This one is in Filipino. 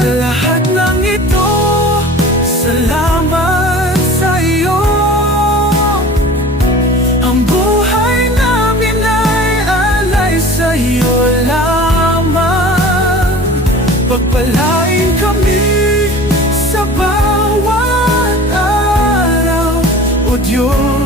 Sa lahat ng ito, salamat sa iyo. Ang buhay namin ay alay sa iyo lamang. Pagpalain kami sa bawat araw, O Diyos.